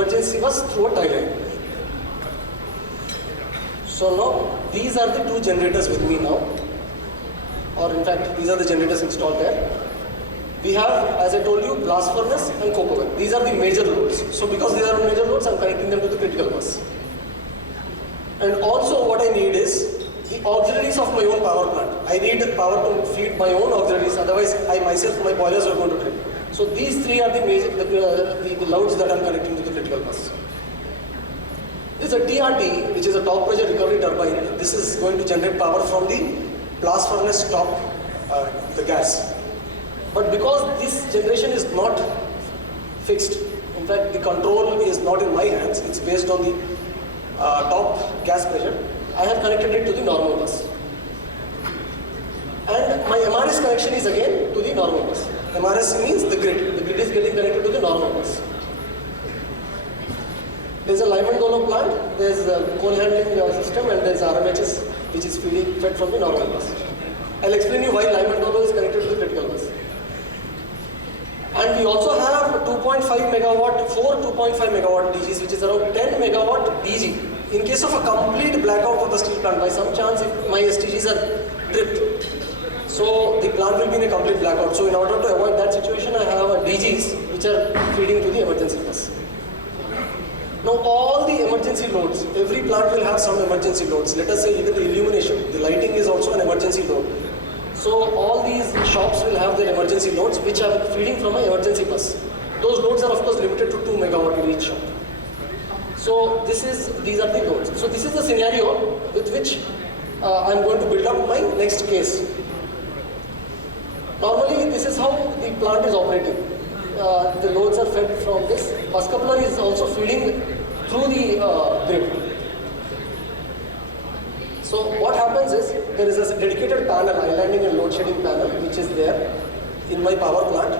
emergency bus through a tie line. So now these are the two generators with me now, or in fact these are the generators installed there. We have, as I told you, blast furnace and coke oven. These are the major loads. So because these are major loads, I am connecting them to the critical bus. And also what I need is the auxiliaries of my own power plant. I need power to feed my own auxiliaries, otherwise I myself, my boilers are going to trip. So these three are the major the loads that I am connecting to the critical bus. This is a TRT, which is a top pressure recovery turbine. This is going to generate power from the blast furnace top, the gas. But because this generation is not fixed, in fact the control is not in my hands, it's based on the top gas pressure, I have connected it to the normal bus. And my MRS connection is again to the normal bus. MRS means the grid. The grid is getting connected to the normal bus. There is a Lyman-Dolo plant, there is a coal handling system, and there is RMHS which is fed from the normal bus. I'll explain you why Lyman-Dolo is connected to the critical bus. And we also have 2.5 megawatt, 2.5 megawatt DGs, which is around 10 megawatt DG. In case of a complete blackout of the steel plant, by some chance if my STGs are tripped, so the plant will be in a complete blackout. So in order to avoid that situation, I have a DGs which are feeding to the emergency bus. Now all the emergency loads, every plant will have some emergency loads. Let us say even the illumination, the lighting is also an emergency load. So all these shops will have their emergency loads which are feeding from an emergency bus. Those loads are of course limited to 2 megawatt in each shop. So these are the loads. So this is the scenario with which I am going to build up my next case. Normally this is how the plant is operating. The loads are fed from this. Bus coupler is also feeding through the grid. So what happens is, there is a dedicated panel, islanding and load shedding panel, which is there in my power plant,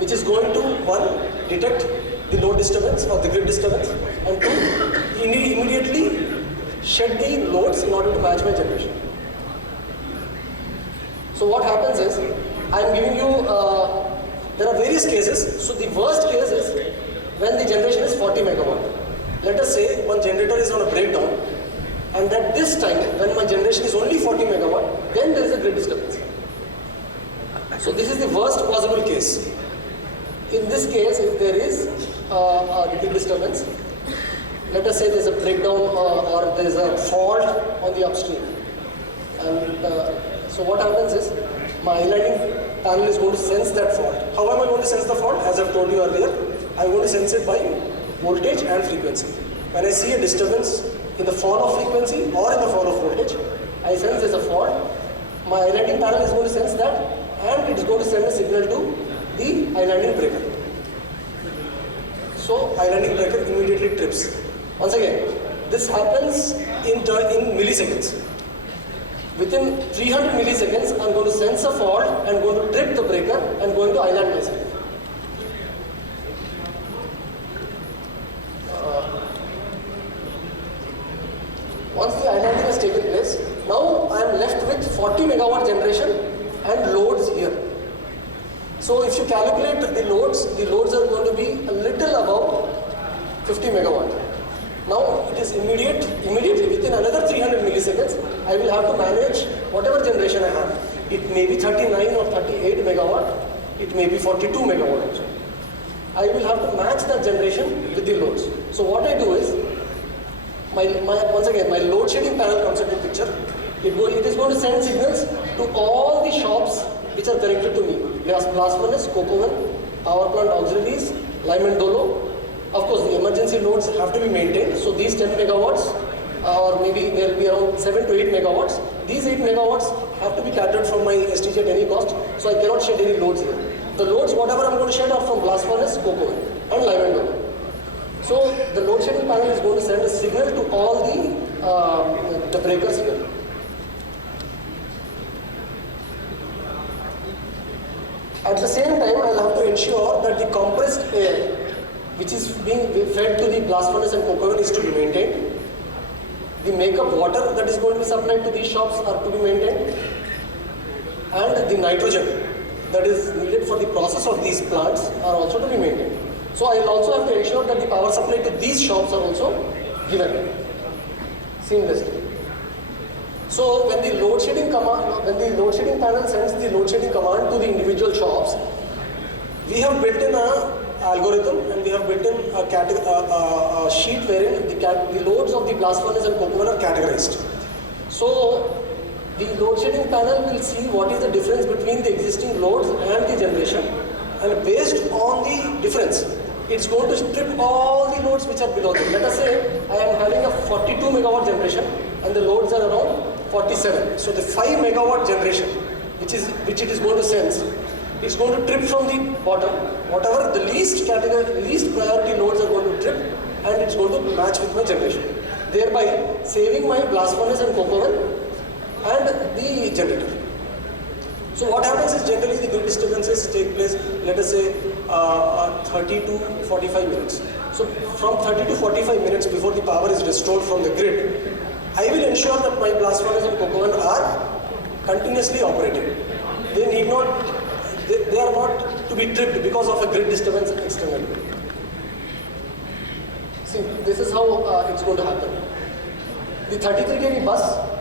which is going to, one, detect the load disturbance or the grid disturbance, and two, immediately shed the loads in order to match my generation. So what happens is, I am giving you, there are various cases. So the worst case is when the generation is 40 megawatt. Let us say one generator is on a breakdown, and at this time, when my generation is only 40 megawatt, then there is a grid disturbance. So this is the worst possible case. In this case, if there is a grid disturbance, let us say there is a breakdown or there is a fault on the upstream. And so what happens is, my islanding panel is going to sense that fault. How am I going to sense the fault? As I've told you earlier, I'm going to sense it by voltage and frequency. When I see a disturbance in the fall of frequency or in the fall of voltage, I sense there's a fault. My islanding panel is going to sense that, and it is going to send a signal to the islanding breaker. So islanding breaker immediately trips. Once again, this happens in milliseconds. Within 300 milliseconds, I'm going to sense a fault and going to trip the breaker and going to island myself. Once the islanding has taken place, now I am left with 40 megawatt generation and loads here. So if you calculate the loads are going to be a little above 50 megawatt. Now it is immediately within another 300 milliseconds, I will have to manage whatever generation I have. It may be 39 or 38 megawatt, it may be 42 megawatt also. I will have to match that generation with the loads. So what I do is, once again, my load shedding panel comes into picture. It is going to send signals to all the shops which are connected to me. Blast furnace, coke oven, power plant auxiliaries, Lyman-Dolo. Of course, the emergency loads have to be maintained. So these 10 megawatts, or maybe there will be around 7 to 8 megawatts. These 8 megawatts have to be catered from my STG at any cost. So I cannot shed any loads here. The loads, whatever I'm going to shed, are from blast furnace, coke oven, and Lyman-Dolo. So the load shedding panel is going to send a signal to all the breakers here. At the same time, I'll have to ensure that the compressed air which is being fed to the blast furnace and coke oven is to be maintained. The makeup water that is going to be supplied to these shops are to be maintained. And the nitrogen that is needed for the process of these plants are also to be maintained. So I will also have to ensure that the power supply to these shops are also given seamlessly. So when the load shedding panel sends the load shedding command to the individual shops, we have built in a algorithm and we have built in a sheet wherein the loads of the blast furnace and coke oven are categorized. So the load shedding panel will see what is the difference between the existing loads and the generation, and based on the difference, it's going to strip all the loads which are below them. Let us say I am having a 42 megawatt generation and the loads are around 47. So the 5 megawatt generation, which it is going to sense, it's going to trip from the bottom. Whatever the least priority loads are going to trip, and it's going to match with my generation, thereby saving my blast furnace and coke oven and the generator. So what happens is generally the grid disturbances take place, let us say 30 to 45 minutes. So from 30 to 45 minutes before the power is restored from the grid, I will ensure that my blast furnace and coke oven are continuously operating. They are not to be tripped because of a grid disturbance externally. See, this is how it's going to happen. The 33 kV bus,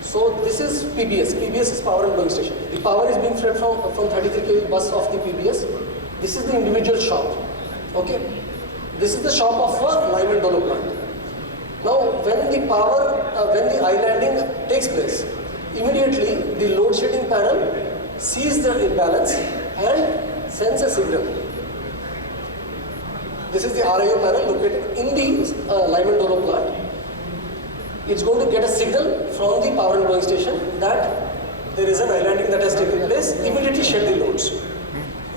so this is PBS. PBS is power and blowing station. The power is being fed from 33 kV bus of the PBS. This is the individual shop. Okay. This is the shop of a lime and dolo plant. Now, when the islanding takes place, immediately the load shedding panel sees the imbalance and sends a signal. This is the RIO panel located in the lime and dolo plant. It's going to get a signal from the power and blowing station that there is an islanding that has taken place, immediately shed the loads.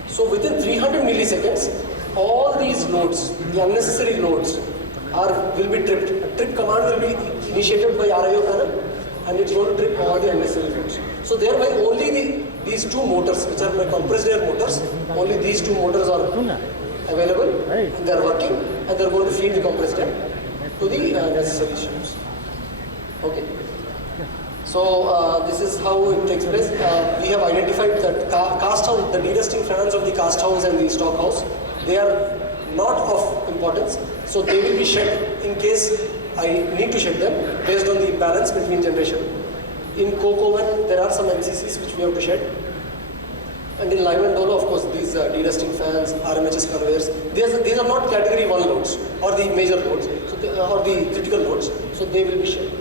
So within 300 milliseconds, all these loads, the unnecessary loads, will be tripped. A trip command will be initiated by RIO panel, and it's going to trip all the unnecessary loads. So thereby only these two motors, which are my compressed air motors, only these two motors are available, and they are working, and they are going to feed the compressed air to the necessary ships. Okay. So this is how it takes place. We have identified that cast house, the de-dusting fans of the cast house and the stock house, they are not of importance. So they will be shed in case I need to shed them based on the balance between generation. In coke oven, there are some MCCs which we have to shed. And in lime and dolo, of course, these de-dusting fans, RMHS conveyors, these are not category 1 loads or the major loads, so or the critical loads, so they will be shed.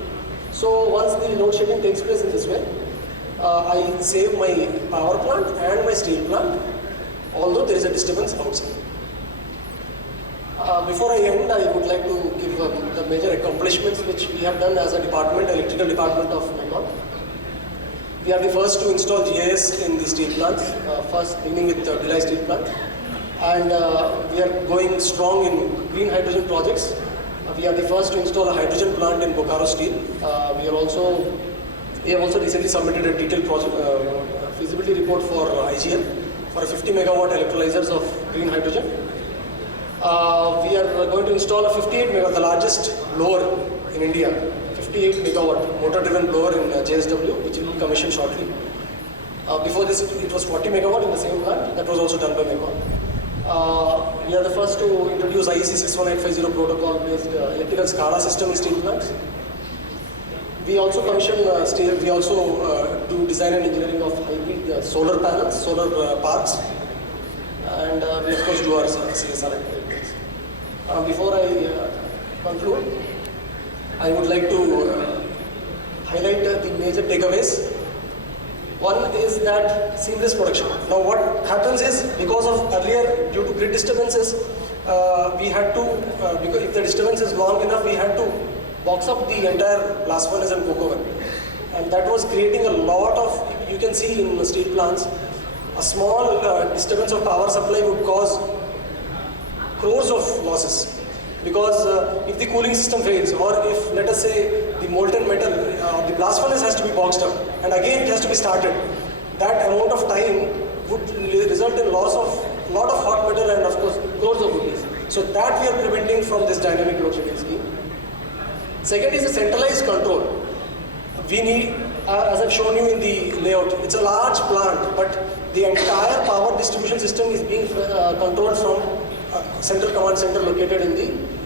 So once the load shedding takes place in this way, I save my power plant and my steel plant, although there is a disturbance outside. Before I end, I would like to give the major accomplishments which we have done as a department, electrical department of Mecon. We are the first to install GIS in the steel plants, first beginning with Delhi steel plant. And we are going strong in green hydrogen projects. We are the first to install a hydrogen plant in Bokaro Steel. We have also recently submitted a detailed project, feasibility report for IGL for 50 megawatt electrolyzers of green hydrogen. We are going to install a 58 megawatt, the largest blower in India, 58 megawatt motor-driven blower in JSW, which will be commissioned shortly. Before this, it was 40 megawatt in the same plant. That was also done by Mecon. We are the first to introduce IEC 61850 protocol-based electrical SCADA system in steel plants. We also commission we also do design and engineering of high-speed solar panels, solar parks, and we of course do our CSR activities. Before I conclude, I would like to highlight the major takeaways. One is that seamless production. Now what happens is, because of earlier, due to grid disturbances, we had to, because if the disturbance is long enough, we had to box up the entire blast furnace and coke oven. And that was creating a lot of, you can see in steel plants, a small disturbance of power supply would cause crores of losses. Because if the cooling system fails, or if, let us say, the molten metal, the blast furnace has to be boxed up, and again it has to be started, that amount of time would result in loss of a lot of hot metal and of course crores of rupees. So that we are preventing from this dynamic load shedding scheme. Second is a centralized control. We need as I've shown you in the layout, it's a large plant, but the entire power distribution system is being controlled from central command center located in the